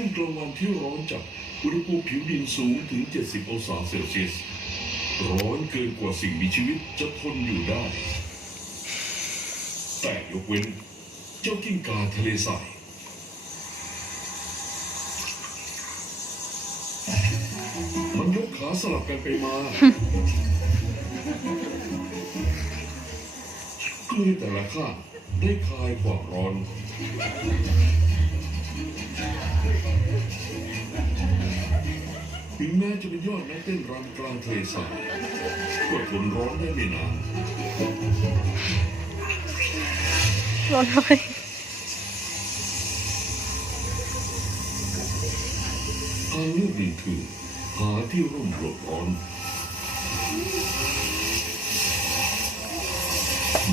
ช่วงกลางวันที่ร้อนจัดอุณหภูมิผิวดินสูงถึง 70 องศาเซลเซียสร้อนเกินกว่าสิ่งมีชีวิตจะทนอยู่ได้แต่ยกเว้นเจ้ากิ้งก่าทะเลทรายมันยกขาสลับกันไปมาเพื่อให้แต่ละข้างได้คลายความร้อนถึงแม้จะเป็นยอดนักเต้นรำกลางทะเลทรายก็ทนร้อนได้ไม่นาน ร้อนทำไมทางเลือกหนึ่งคือหาที่ร่มหลบร้อน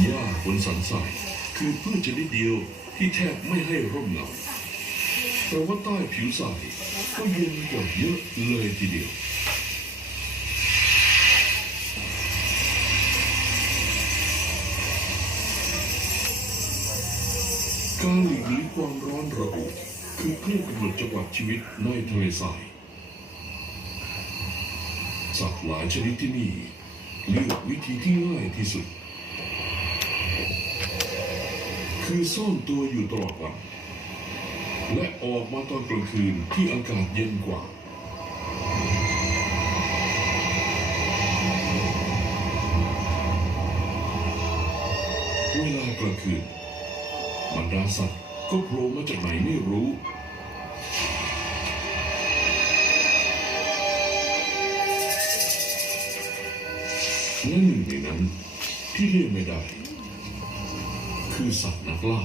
หญ้าบนสันทรายคือพืชชนิดเดียวที่แทบไม่ให้ร่มเงาแต่ว่าใต้ผิวทรายก็เย็นกว่าเยอะเลยทีเดียวการหลีกหนีความร้อนระอุคือเครื่องกำหนดจังหวะชีวิตในทะเลทรายสัตว์หลายชนิดที่นี่เลือกวิธีที่ง่ายที่สุดคือซ่อนตัวอยู่ตลอดวันและออกมาตอนกลางคืนที่อากาศเย็นกว่าเวลากลางคืนบรรดาสัตว์ก็โผล่มาจากไหนไม่รู้และหนึ่งในนั้นที่เลี่ยงไม่ได้คือสัตว์นักล่า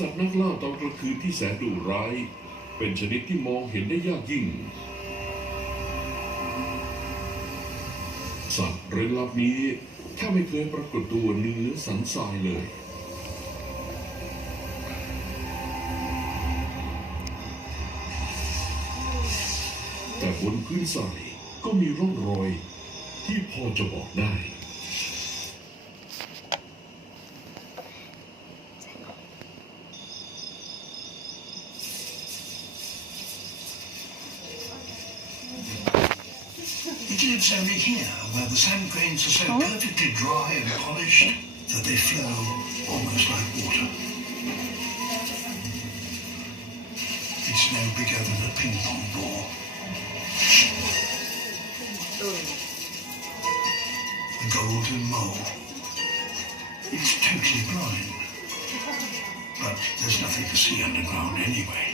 สัตว์นักล่าตอนกลางคืนที่แสนดุร้ายเป็นชนิดที่มองเห็นได้ยากยิ่งสัตว์เร้นลับนี้ถ้าไม่เคยปรากฏตัวเหนือสันทรายเลยแต่บนพื้นทรายก็มีร่องรอยที่พอจะบอกได้ It lives only here, where the sand grains are so perfectly dry and polished that they flow almost like water. It's no bigger than a ping pong ball. The golden mole. It's totally blind, but there's nothing to see underground anyway.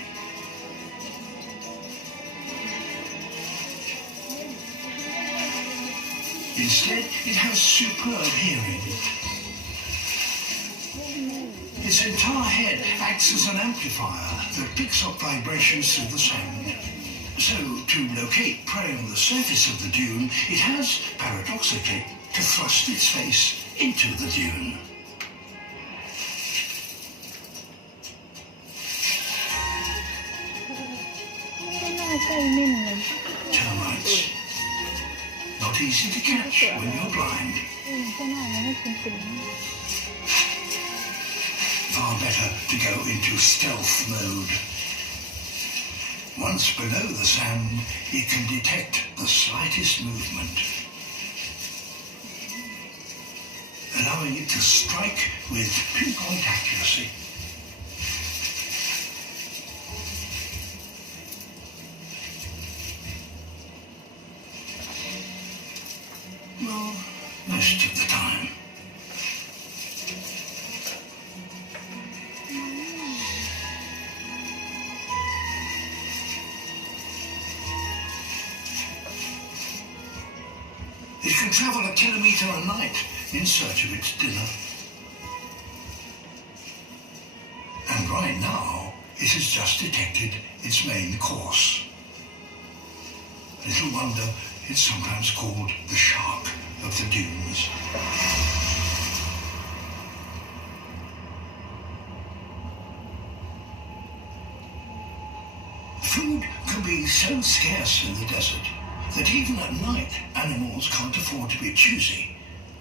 Instead, it has superb hearing. Its entire head acts as an amplifier that picks up vibrations through the sound. So, to locate prey on the surface of the dune, it has, paradoxically, to thrust its face into the dune. Termites. Not easy to catch when you're blind. Far better to go into stealth mode. Once below the sand, it can detect the slightest movement, allowing it to strike with pinpoint accuracy. Well, most of the time. It can travel a kilometre a night in search of its dinner. And right now, it has just detected its main course. Little wonder it's sometimes called the shark of the dunes. Food can be so scarce in the desert that even at night animals can't afford to be choosy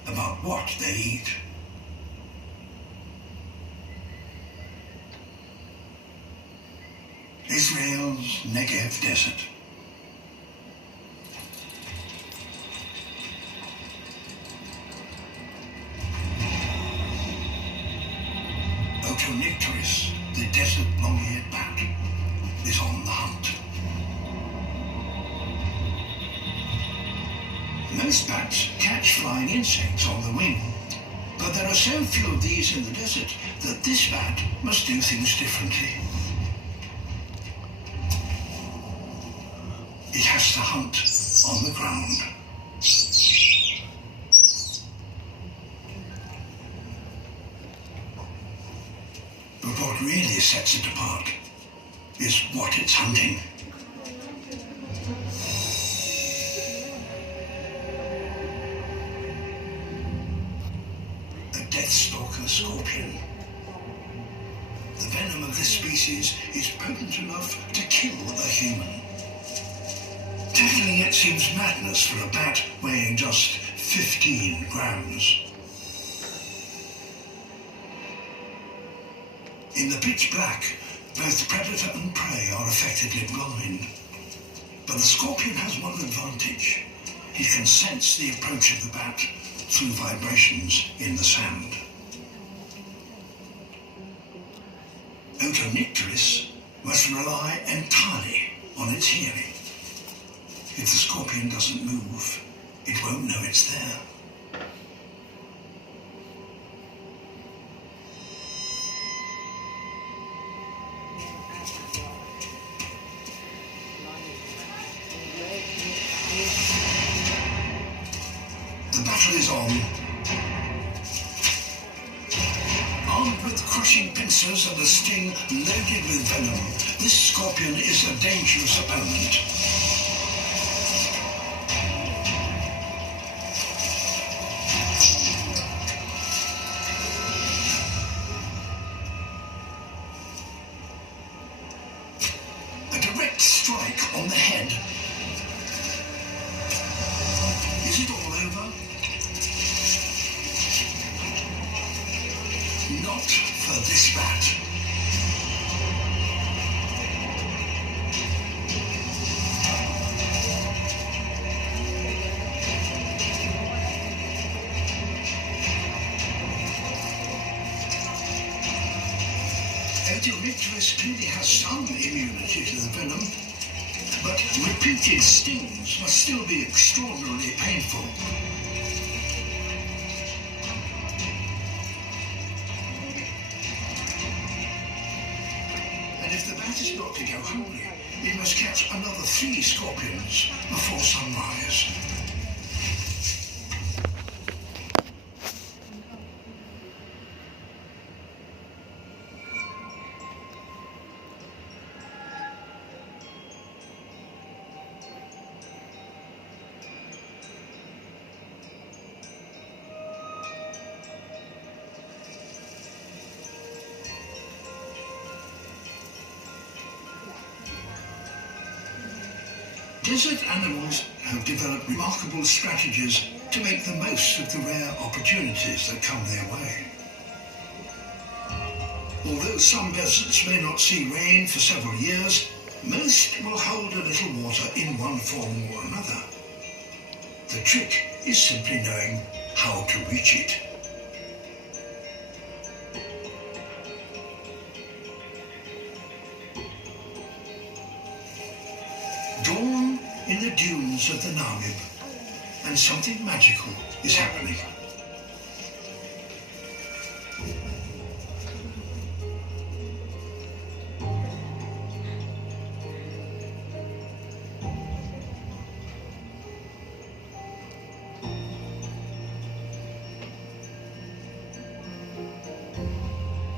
about what they eat. Israel's Negev Desert. Otonicteris, the desert long-eared bat, is on the hunt. Most bats catch flying insects on the wing, but there are so few of these in the desert that this bat must do things differently. It has to hunt on the ground. But what really sets it apart is what it's hunting. A Deathstalker scorpion. The venom of this species is potent enough to kill a human. Tackling it seems madness for a bat weighing just 15 grams. In the pitch black, both predator and prey are effectively blind. But the scorpion has one advantage. He can sense the approach of the bat through vibrations in the sand. Otonicteris must rely entirely on its hearing. If the scorpion doesn't move, it won't know it's there. The battle is on. Armed with crushing pincers and a sting loaded with venom, this scorpion is a dangerous opponent. A direct strike on the head. Is it all over? Not for this bat. Otonicteris clearly has some immunity to the venom, but repeated stings must still be extraordinarily painful. And if the bat is not to go hungry, it must catch another 3 scorpions before sunrise. Desert animals have developed remarkable strategies to make the most of the rare opportunities that come their way. Although some deserts may not see rain for several years, most will hold a little water in one form or another. The trick is simply knowing how to reach it. Dawn in the dunes of the Namib, and something magical is happening.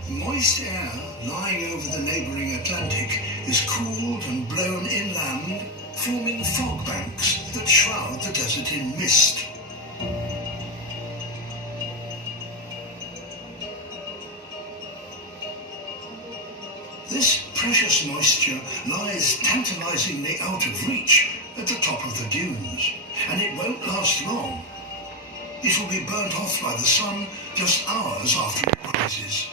Moist air lying over the neighbouring Atlantic is cooled and blown inland, forming fog banks that shroud the desert in mist. This precious moisture lies tantalizingly out of reach at the top of the dunes, and it won't last long. It will be burnt off by the sun just hours after it rises.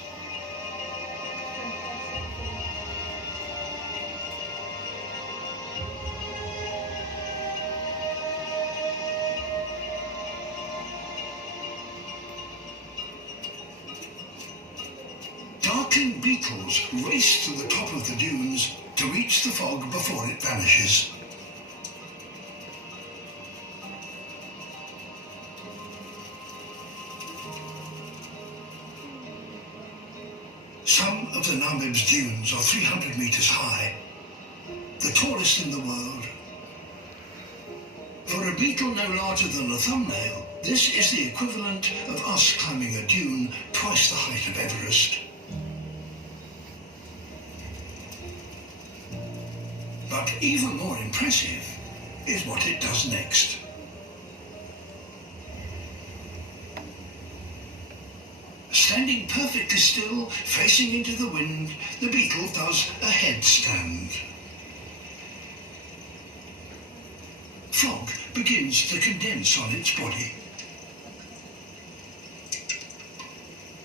Darkling beetles race to the top of the dunes to reach the fog before it vanishes. Some of the Namib's dunes are 300 meters high, the tallest in the world. For a beetle no larger than a thumbnail, this is the equivalent of us climbing a dune twice the height of Everest. But even more impressive is what it does next. Standing perfectly still, facing into the wind, the beetle does a headstand. Fog begins to condense on its body.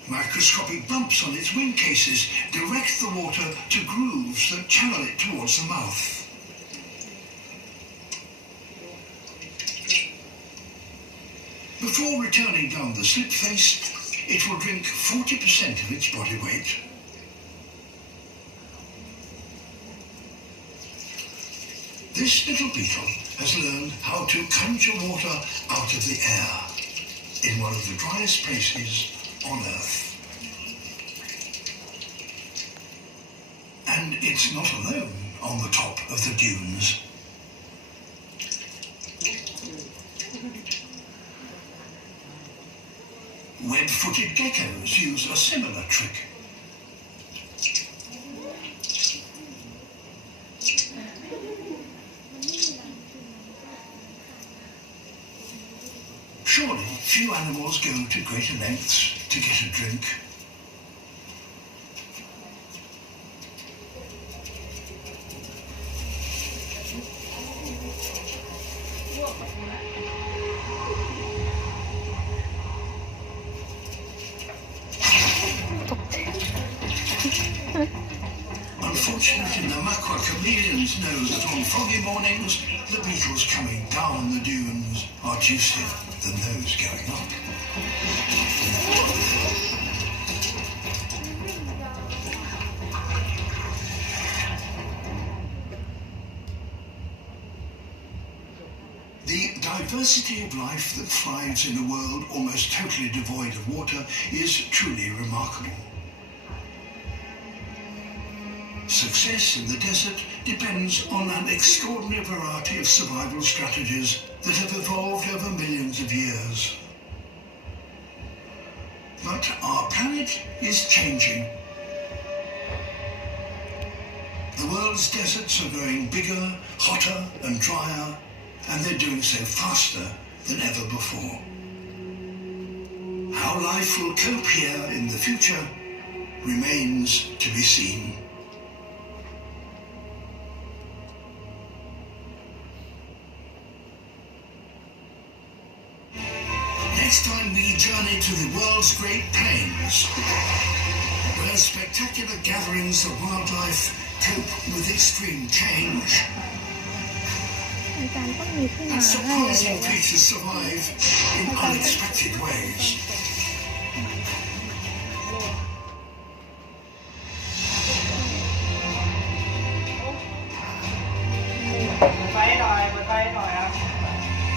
Microscopic bumps on its wing cases direct the water to grooves that channel it towards the mouth. Before returning down the slip face, it will drink 40% of its body weight. This little beetle has learned how to conjure water out of the air in one of the driest places on Earth. And it's not alone on the top of the dunes. Web-footed geckos use a similar trick. Surely, few animals go to greater lengths to get a drink. Unfortunately, the Makwa chameleons know that on foggy mornings, the beetles coming down the dunes are juicier than those going up. The diversity of life that thrives in a world almost totally devoid of water is truly remarkable. Success in the desert depends on an extraordinary variety of survival strategies that have evolved over millions of years. But our planet is changing. The world's deserts are growing bigger, hotter and drier, and they're doing so faster than ever before. How life will cope here in the future remains to be seen. Next time we journey to the world's Great Plains, where spectacular gatherings of wildlife cope with extreme change, อาจารย์ต้องมีที่มา and ให้อะไร surprising วะ creatures survive in unexpected ways.